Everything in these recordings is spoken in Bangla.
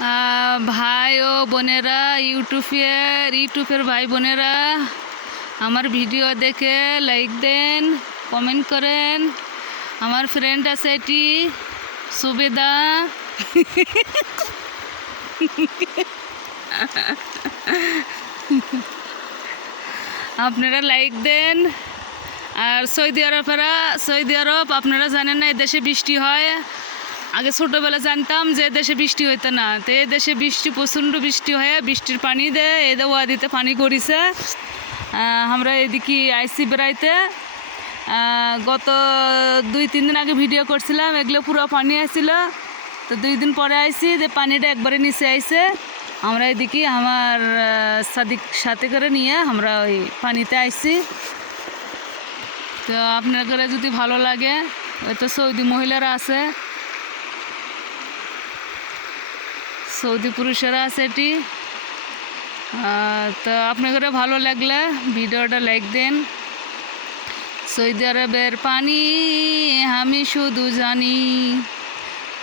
ভাই ও বোনেরা, ইউটিউবের ভাই বোনেরা, আমার ভিডিও দেখে লাইক দেন, কমেন্ট করেন। আমার ফ্রেন্ড আছে এটি সুবেদা, আপনারা লাইক দেন। আর সৌদি আরব আপনারা জানেন না, এদেশে বৃষ্টি হয়। আগে ছোটোবেলা জানতাম যে দেশে বৃষ্টি হইতো না, তো এই দেশে প্রচণ্ড বৃষ্টি হয়। বৃষ্টির পানি দেয়, এদের ওয়াদিতে পানি করিছে। আমরা এদিকে আইসি বেড়াইতে, গত 2-3 দিন আগে ভিডিও করছিলাম, এগুলো পুরো পানি আসছিল। তো 2 দিন পরে আইসি, যে পানিটা একবারে নিচে আইছে। আমরা এদিকে আমার সাথে করে নিয়ে আমরা ওই পানিতে আইসি। তো আপনাদের যদি ভালো লাগে, তো সৌদি মহিলারা আছে, সৌদি পুরুষেরা আছে এটি। তো আপনাদের ভালো লাগলে ভিডিওটা লাইক দেন। সৌদি আরবের পানি আমি শুধু জানি,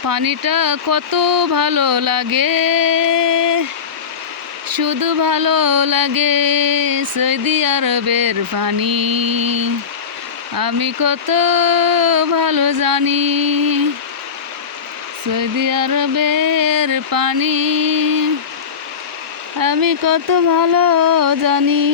পানিটা কত ভালো লাগে, শুধু ভালো লাগে সৌদি আরবের পানি, আমি কত ভালো জানি সৌদি আরবের পানি, আমি কত ভালো জানি।